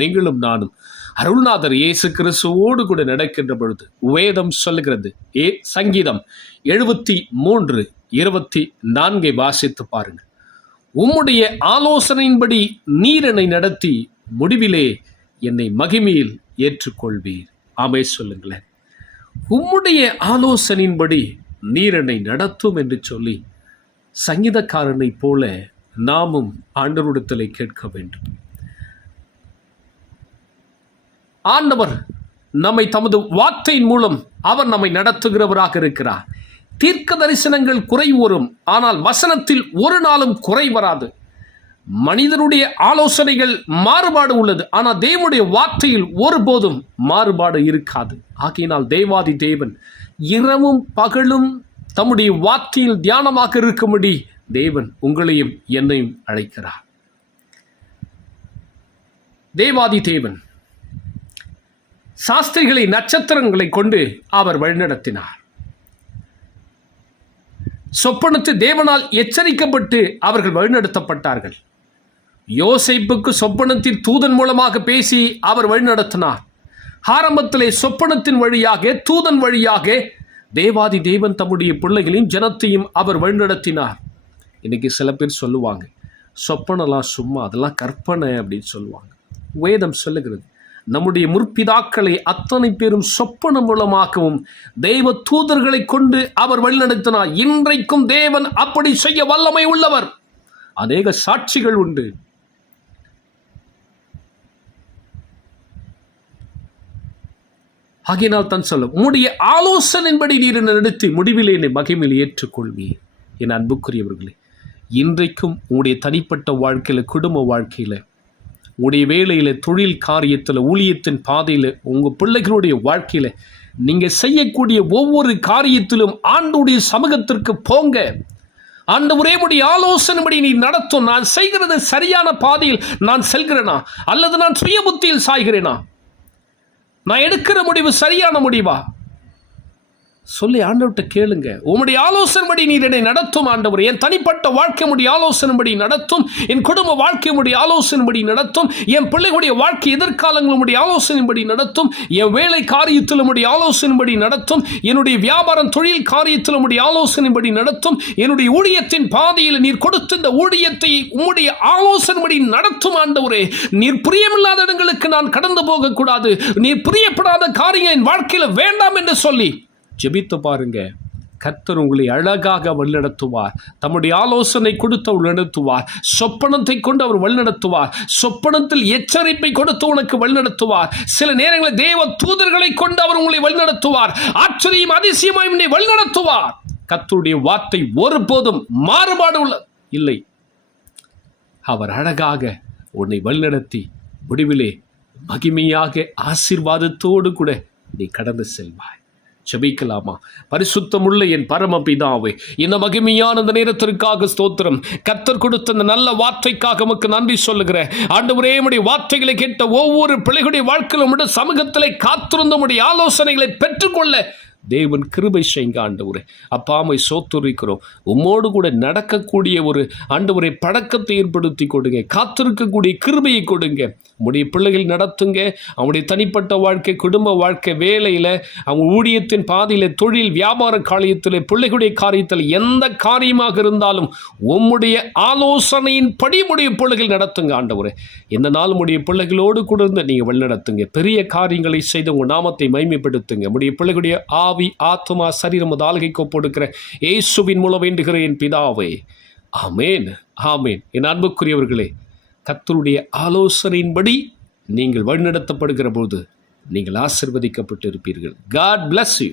நீங்களும் நானும் அருள்நாதர் இயேசு கிறிஸ்துவோடு கூட நடக்கின்ற பொழுது வேதம் சொல்லுகிறது. ஏ சங்கீதம் எழுபத்தி மூன்று இருபத்தி நான்கை வாசித்து பாருங்கள். உம்முடைய ஆலோசனையின்படி நீர் என்னை நடத்தி முடிவிலே என்னை மகிமையில் ஏற்றுக்கொள்வீர். ஆமே சொல்லுங்களேன். உம்முடைய ஆலோசனையின்படி நீர் என்னை நடத்தும் என்று சொல்லி சங்கீதக்காரனைப் போல நாமும் ஆண்டவரிடத்திலே கேட்க வேண்டும். ஆண்டவர் நம்மை தமது வார்த்தையின் மூலம் அவர் நம்மை நடத்துகிறவராக இருக்கிறார். தீர்க்க தரிசனங்கள் குறை வரும் ஆனால் வசனத்தில் ஒரு நாளும் குறை வராது. மனிதனுடைய ஆலோசனைகள் மாறுபாடு உள்ளது ஆனால் தேவனுடைய வார்த்தையில் ஒருபோதும் மாறுபாடு இருக்காது. ஆகையினால் தேவாதி தேவன் இரவும் பகலும் தம்முடைய வார்த்தையில் தியானமாக இருக்கும்படி தேவன் உங்களையும் என்னையும் அழைக்கிறார். தேவாதி தேவன் சாஸ்திரிகளை நட்சத்திரங்களை கொண்டு அவர் வழிநடத்தினார். சொப்பனத்து தேவனால் எச்சரிக்கப்பட்டு அவர்கள் வழிநடத்தப்பட்டார்கள். யோசைப்புக்கு சொப்பனத்தின் தூதன் மூலமாக பேசி அவர் வழிநடத்தினார். ஆரம்பத்திலே சொப்பனத்தின் வழியாக தூதன் வழியாக தேவாதி தேவன் தம்முடைய பிள்ளைகளையும் ஜனத்தையும் அவர் வழிநடத்தினார். இன்னைக்கு சில பேர் சொல்லுவாங்க சொப்பனெல்லாம் சும்மா அதெல்லாம் கற்பனை அப்படின்னு சொல்லுவாங்க. வேதம் சொல்லுகிறது நம்முடைய முற்பிதாக்களை அத்தனை பேரும் சொப்பன மூலமாகவும் தெய்வ தூதர்களை கொண்டு அவர் வழிநடத்தினார் இன்றைக்கும் தேவன் அப்படி செய்ய வல்லமை உள்ளவர். அநேக சாட்சிகள் உண்டு. ஆகினால் தான் சொல்ல உம்முடைய ஆலோசனையின்படி நீர் என்னை நடத்தி முடிவில் என்னை மகிமையில் ஏற்றுக்கொள்வீர் என் அன்புக்குரியவர்களே இன்றைக்கும் உங்களுடைய தனிப்பட்ட வாழ்க்கையில் குடும்ப வாழ்க்கையில் உடைய வேலையில் தொழில் காரியத்தில் ஊழியத்தின் பாதையில் உங்கள் பிள்ளைகளுடைய வாழ்க்கையில் நீங்கள் செய்யக்கூடிய ஒவ்வொரு காரியத்திலும் ஆண்டுடைய சமூகத்திற்கு போங்க. அந்த ஒரே முடி ஆலோசனைபடி நீ நடத்தும். நான் செய்கிறது சரியான பாதையில் நான் செல்கிறேனா? அல்லது நான் சுய புத்தியில் சாய்கிறேனா? நான் எடுக்கிற முடிவு சரியான முடிவா? சொல்லி ஆண்டவர்கிட்ட கேளுங்க. உம்முடைய ஆலோசனைப்படி நீர் என்னை நடத்தும் ஆண்டவர். என் தனிப்பட்ட வாழ்க்கை முடிய ஆலோசனைப்படி நடத்தும் என் குடும்ப வாழ்க்கை முடிய ஆலோசனைப்படி நடத்தும் என் பிள்ளைகளுடைய வாழ்க்கை எதிர்காலங்களுடைய ஆலோசனைபடி நடத்தும் என் வேலை காரியத்தில் உடைய ஆலோசனைபடி நடத்தும் என்னுடைய வியாபாரம் தொழில் காரியத்தில் உடைய ஆலோசனைபடி நடத்தும் என்னுடைய ஊழியத்தின் பாதையில் நீர் கொடுத்த இந்த ஊழியத்தை உம்முடைய ஆலோசனைபடி நடத்தும் ஆண்டவரே. நீர் பிரியமில்லாத இடங்களுக்கு நான் கடந்து போகக்கூடாது. நீர் பிரியப்படாத காரியம் என் வாழ்க்கையில் வேண்டாம் என்று சொல்லி ஜெபித்து பாருங்க. கர்த்தர் உங்களை அழகாக வழிநடத்துவார். தம்முடைய ஆலோசனை கொடுத்து அவர் நடத்துவார். சொப்பனத்தை கொண்டு அவர் வழிநடத்துவார். சொப்பனத்தில் எச்சரிப்பை கொடுத்து உனக்கு வழிநடத்துவார். சில நேரங்களில் தேவ தூதர்களை கொண்டு அவர் உங்களை வழிநடத்துவார். ஆச்சரியம் அதிசயமாய் உன்னை வழிநடத்துவார். கத்தருடைய வார்த்தை ஒருபோதும் மாறுபாடு உள்ள இல்லை. அவர் அழகாக உன்னை வழிநடத்தி முடிவிலே மகிமையாக ஆசீர்வாதத்தோடு கூட நீ கடந்து செல்வாய். ஜெபிக்கலாமா? பரிசுத்தமுள்ள என் பரமபிதாவே இந்த மகிமையான இந்த நேரத்திற்காக ஸ்தோத்திரம். கத்தர் கொடுத்த இந்த நல்ல வார்த்தைக்காக உமக்கு நன்றி சொல்லுகிறேன். ஆண்டவரே உடைய வார்த்தைகளை கேட்ட ஒவ்வொரு பிள்ளைகளுடைய வாழ்க்கையிலும் சமூகத்திலே காத்திருந்த உடைய ஆலோசனைகளை பெற்றுக்கொள்ள தேவன் கிருபை செய்ங்க ஆண்டவரே. அப்பாமை சோத்துரிக்கிறோம். உம்மோடு கூட நடக்கக்கூடிய ஒரு ஆண்டவரை பழக்கத்தை ஏற்படுத்தி கொடுங்க. காத்திருக்கக்கூடிய கிருபையை கொடுங்க. உங்களுடைய பிள்ளைகள் நடத்துங்க. அவனுடைய தனிப்பட்ட வாழ்க்கை குடும்ப வாழ்க்கை வேலையில் அவங்க ஊழியத்தின் பாதையில் தொழில் வியாபார காரியத்தில் பிள்ளைகளுடைய காரியத்தில் எந்த காரியமாக இருந்தாலும் உம்முடைய ஆலோசனையின் படி உடைய பிள்ளைகள் நடத்துங்க ஆண்டவரே. இந்த நாள் உடைய பிள்ளைகளோடு கூட இருந்து நீங்கள் வழிநடத்துங்க. பெரிய காரியங்களை செய்து உங்கள் நாமத்தை மைமைப்படுத்துங்க உடைய பிள்ளைகளுடைய ஆ ஆவி ஆத்மா சரீரம் ஆளுகை கொப்படுக்கிற ஏசுவின் மூலம் வேண்டுகிறேன் பிதாவே. ஆமேன் ஆமேன். என் அன்புக்குரியவர்களே கத்தருடைய ஆலோசனையின்படி நீங்கள் வழிநடத்தப்படுகிற போது நீங்கள் ஆசிர்வதிக்கப்பட்டு இருப்பீர்கள் காட் பிளஸ் யூ